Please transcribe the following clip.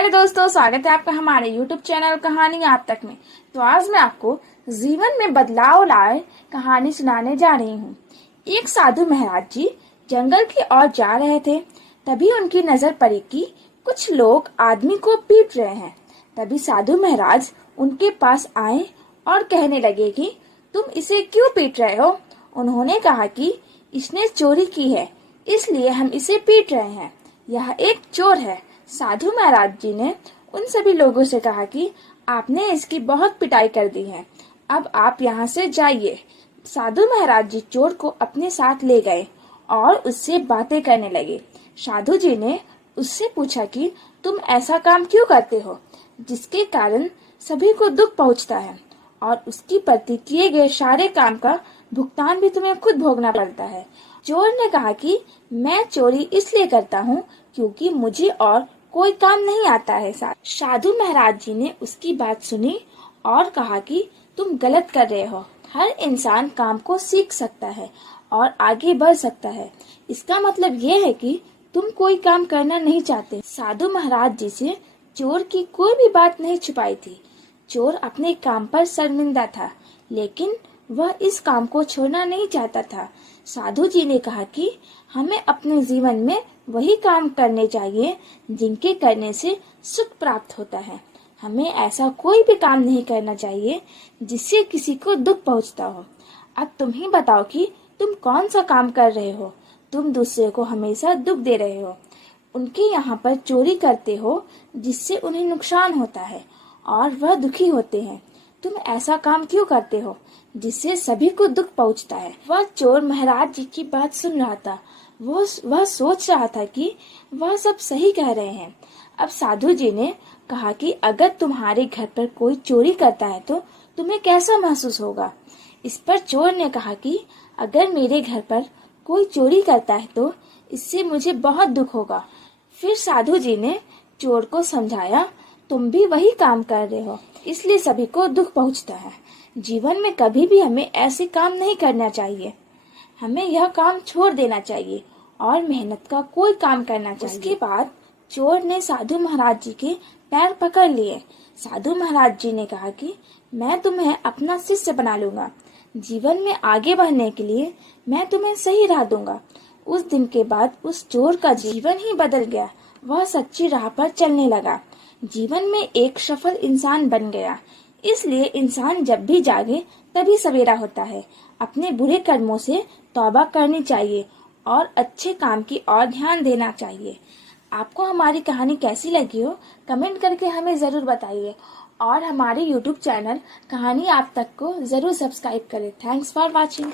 Hello दोस्तों, स्वागत है आपका हमारे YouTube चैनल कहानी आप तक में। तो आज मैं आपको जीवन में बदलाव लाए कहानी सुनाने जा रही हूँ। एक साधु महाराज जी जंगल की ओर जा रहे थे। तभी उनकी नजर पड़ी कि कुछ लोग आदमी को पीट रहे हैं। तभी साधु महाराज उनके पास आए और कहने लगे कि तुम इसे क्यों पीट रहे हो। उन्होंने कहा कि इसने चोरी की है, इसलिए हम इसे पीट रहे हैं। यह एक चोर है। साधु महाराज जी ने उन सभी लोगों से कहा कि आपने इसकी बहुत पिटाई कर दी है, अब आप यहाँ से जाइए। साधु महाराज जी चोर को अपने साथ ले गए और उससे बातें करने लगे। साधु जी ने उससे पूछा कि तुम ऐसा काम क्यों करते हो जिसके कारण सभी को दुख पहुँचता है, और उसकी प्रति किए गए सारे काम का भुगतान भी तुम्हें खुद भोगना पड़ता है। चोर ने कहा कि मैं चोरी इसलिए करता हूँ क्योंकि मुझे और कोई काम नहीं आता है। साधु महाराज जी ने उसकी बात सुनी और कहा कि तुम गलत कर रहे हो। हर इंसान काम को सीख सकता है और आगे बढ़ सकता है। इसका मतलब ये है कि तुम कोई काम करना नहीं चाहते। साधु महाराज जी से चोर की कोई भी बात नहीं छुपाई थी। चोर अपने काम पर शर्मिंदा था, लेकिन वह इस काम को छोड़ना नहीं चाहता था। साधु जी ने कहा कि हमें अपने जीवन में वही काम करने चाहिए जिनके करने से सुख प्राप्त होता है। हमें ऐसा कोई भी काम नहीं करना चाहिए जिससे किसी को दुख पहुंचता हो। अब तुम ही बताओ कि तुम कौन सा काम कर रहे हो। तुम दूसरे को हमेशा दुख दे रहे हो, उनके यहाँ पर चोरी करते हो जिससे उन्हें नुकसान होता है और वह दुखी होते हैं। तुम ऐसा काम क्यों करते हो जिससे सभी को दुख पहुंचता है। वह चोर महाराज जी की बात सुन रहा था। वह सोच रहा था कि वह सब सही कह रहे हैं। अब साधु जी ने कहा कि अगर तुम्हारे घर पर कोई चोरी करता है तो तुम्हें कैसा महसूस होगा। इस पर चोर ने कहा कि अगर मेरे घर पर कोई चोरी करता है तो इससे मुझे बहुत दुख होगा। फिर साधु जी ने चोर को समझाया, तुम भी वही काम कर रहे हो, इसलिए सभी को दुख पहुंचता है। जीवन में कभी भी हमें ऐसे काम नहीं करना चाहिए। हमें यह काम छोड़ देना चाहिए और मेहनत का कोई काम करना चाहिए। उसके बाद चोर ने साधु महाराज जी के पैर पकड़ लिए। साधु महाराज जी ने कहा कि मैं तुम्हें अपना शिष्य बना लूंगा। जीवन में आगे बढ़ने के लिए मैं तुम्हें सही राह दूंगा। उस दिन के बाद उस चोर का जीवन ही बदल गया। वह सच्ची राह पर चलने लगा। जीवन में एक सफल इंसान बन गया। इसलिए इंसान जब भी जागे तभी सवेरा होता है। अपने बुरे कर्मों से तौबा करनी चाहिए और अच्छे काम की ओर ध्यान देना चाहिए। आपको हमारी कहानी कैसी लगी हो कमेंट करके हमें जरूर बताइए, और हमारे YouTube चैनल कहानी आप तक को जरूर सब्सक्राइब करें। Thanks for watching.